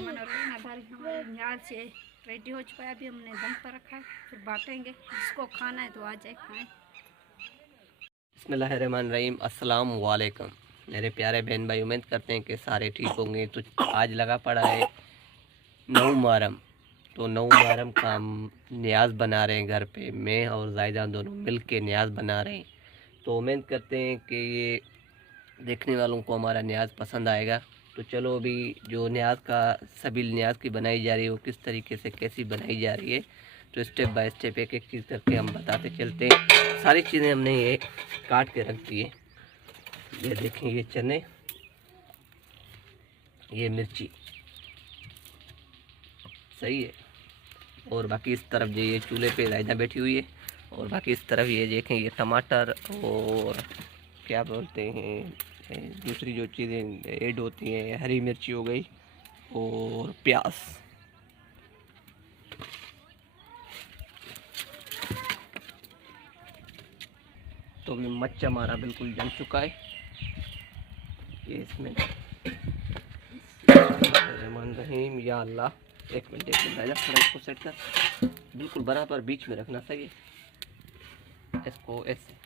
रहीमन और रहीम अभी हमारे न्याज से रेडी हो चुका है। अभी हमने दम पर रखा है, फिर बांटेंगे। जिसको खाना है तो आ जाए खाएं। बिस्मिल्लाहिर्रहमानिर्रहीम। अस्सलाम वालेकुम मेरे प्यारे बहन भाई, उम्मीद करते हैं कि सारे ठीक होंगे। तो आज लगा पड़ा है 9 मुहर्रम। तो 9 मुहर्रम का हम न्याज बना रहे हैं घर पे। मैं और जायदा दोनों मिल के न्याज बना रहे हैं। तो उम्मीद करते हैं कि ये देखने वालों को हमारा न्याज पसंद आएगा। तो चलो अभी जो न्याज का सबील न्याज की बनाई जा रही है वो किस तरीके से कैसी बनाई जा रही है, तो स्टेप बाय स्टेप एक एक चीज़ करके हम बताते चलते हैं। सारी चीज़ें हमने ये काट के रख दी है। ये देखें, ये चने, ये मिर्ची, सही है। और बाकी इस तरफ जो ये चूल्हे पे रायता बैठी हुई है, और बाकी इस तरफ ये देखें, ये टमाटर और क्या बोलते हैं दूसरी जो चीज़ें ऐड होती हैं, हरी मिर्ची हो गई और प्याज। तो भी मच्छा हमारा बिल्कुल जम चुका है। ये इसमें रहमान रहीम, या अल्लाह, एक मिनट थोड़ा इसको सेट कर, बिल्कुल बराबर बीच में रखना, सही है। इसको ऐसे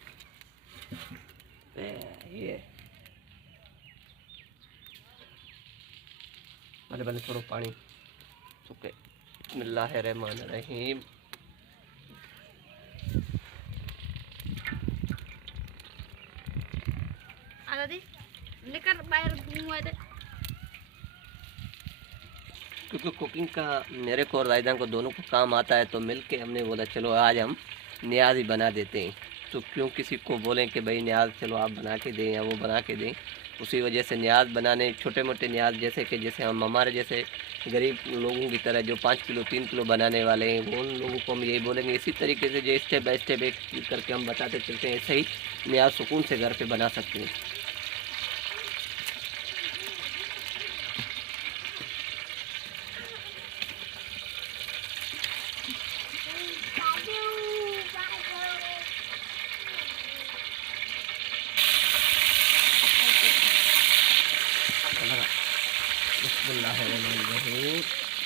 ये भले भले थोड़ा पानी सुखे। बिस्मिल्लाहिर्रहमानिर्रहीम। क्योंकि कुकिंग का मेरे को और रायदा को दोनों को काम आता है, तो मिलके हमने बोला चलो आज हम न्याज ही बना देते हैं। तो क्यों किसी को बोलें कि भाई न्याज चलो आप बना के दें या वो बना के दें। उसी वजह से न्याज बनाने, छोटे मोटे न्याज जैसे हम हमारे जैसे गरीब लोगों की तरह जो 5 किलो 3 किलो बनाने वाले हैं, वो उन लोगों को हम यही बोलेंगे। इसी तरीके से जो स्टेप बाय स्टेप एक करके हम बताते चलते हैं, ऐसे ही न्याज सुकून से घर पर बना सकते हैं।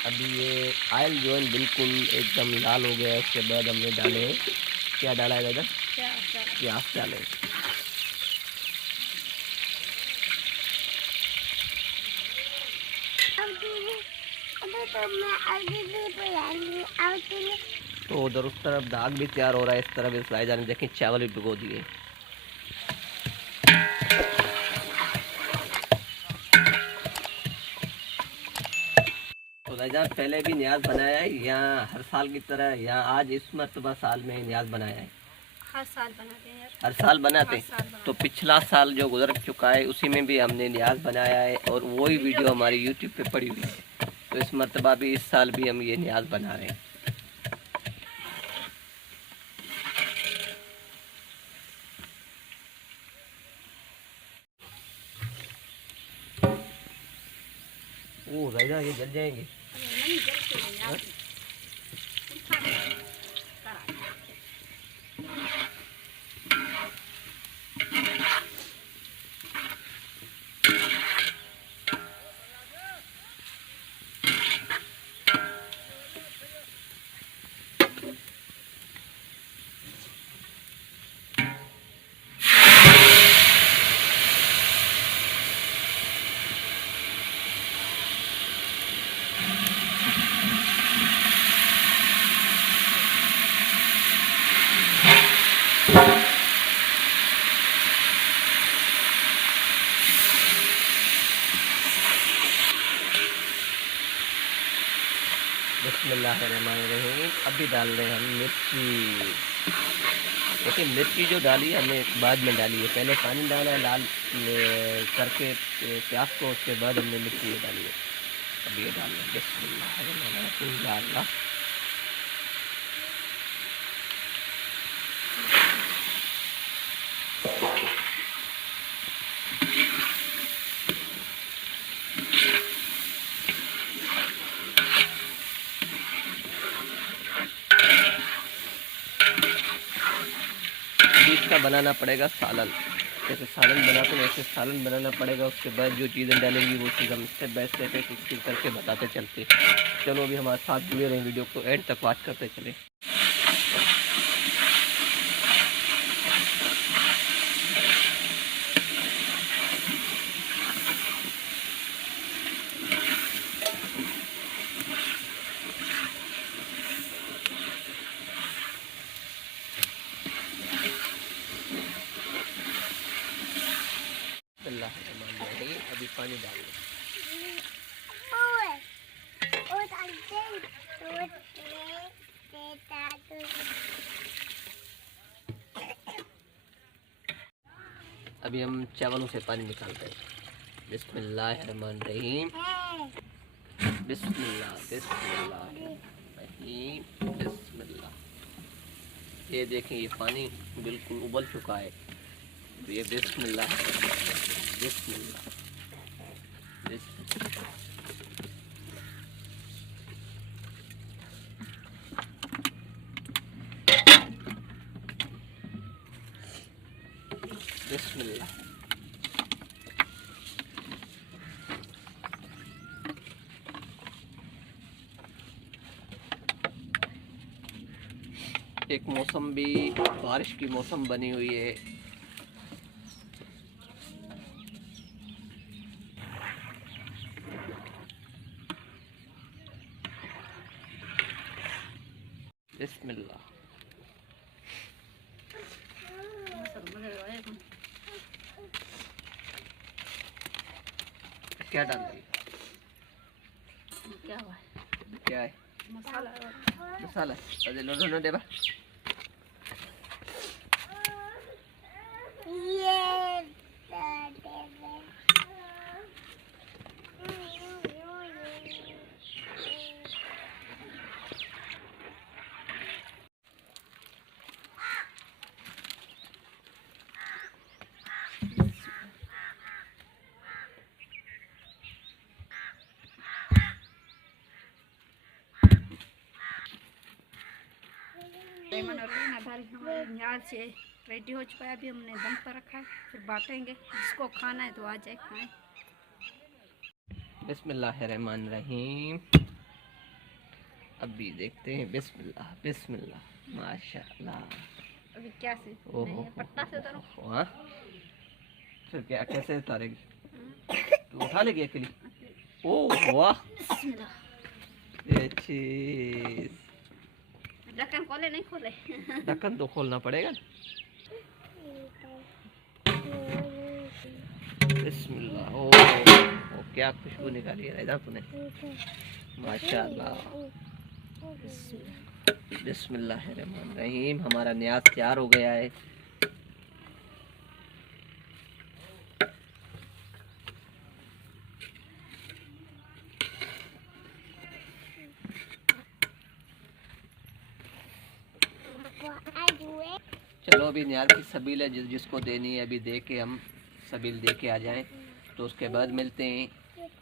अभी ये आयल जो है बिल्कुल एकदम लाल हो गया है। उसके बाद हमने डाले, क्या डाला है दादा? प्याज डाले। तो उधर उस तरफ दाग भी तैयार हो रहा है, इस तरफ इस रायजा ने देखें चावल भी भिगो दिए। भाईजान पहले भी न्याज बनाया है या हर साल की तरह, या आज इस मरतबा साल में न्याज बनाया है? हर साल बनाते हैं यार। हर साल बनाते हैं। तो पिछला साल जो गुजर चुका है उसी में भी हमने न्याज बनाया है, और वही वीडियो हमारी यूट्यूब पे पड़ी हुई है। तो इस मरतबा भी, इस साल भी हम ये न्याज बना रहे हैं। ओ राइजा, ये जल जाएंगे। बिस्मिल्लाहिर्रहमानिर्रहीम। अभी डाल रहे हैं हम मिर्ची। देखिए मिर्ची जो डाली है हमने बाद में डाली है, पहले पानी डाला है लाल करके प्याज को, उसके बाद हमने मिर्ची डाली है। अभी ये डाल रहे बिस्मिल्लाहिर्रहमानिर्रहीम। डालना इसका बनाना पड़ेगा सालन। जैसे सालन बनाते हैं वैसे सालन बनाना पड़ेगा। उसके बाद जो चीज़ें डालेंगी वो चीज़ हम स्टेप बाय स्टेप एक एक करके बताते चलते। चलो अभी हमारे साथ जुड़े रहें, वीडियो को एंड तक वॉच करते चले। अभी पानी डाल दो। अभी हम चावलों से पानी निकालते हैं। बिस्मिल्लाहिर्रहमानिर्रहीम, बिस्मिल्लाह बिस्मिल्लाहिर्रहमानिर्रहीम बिस्मिल्लाह। ये देखें ये पानी बिल्कुल उबल चुका है। ये बिस्मिल्लाह बिस्मिल्लाह बिस्मिल्लाह। बिस्मिल्लाह। एक मौसम भी बारिश की मौसम बनी हुई है। बिस्मिल्लाह। क्या डाल रही? क्या हुआ? क्या है? मसाला। मसाला अरे लो लो लो देवा। हमारे न्याज से रेडी हो चुका है। अभी हमने दम पर रखा है, फिर बांटेंगे। जिसको खाना है तो आ जाए खाएं। बिस्मिल्लाहिर्रहमानिर्रहीम। अभी देखते हैं। बिस्मिल्लाह बिस्मिल्लाह माशाअल्लाह। अभी क्या से पट्टा से उतारो? हाँ फिर क्या कैसे उतारेगी? तो उठा लेगी अकेली? ओह वाह, ये चीज। ढक्कन खोले नहीं खोले? ढक्कन तो खोलना पड़ेगा। बिस्मिल्लाह। ओ क्या खुशबू निकाली है इधर तूने, माशाअल्लाह। बिस्मिल्लाहिर्रहमानिर्रहीम। हमारा न्याज तैयार हो गया है। चलो अभी न्याज की सबील है, जिसको देनी है अभी दे के हम सबील दे के आ जाएं, तो उसके बाद मिलते हैं।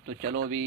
तो चलो अभी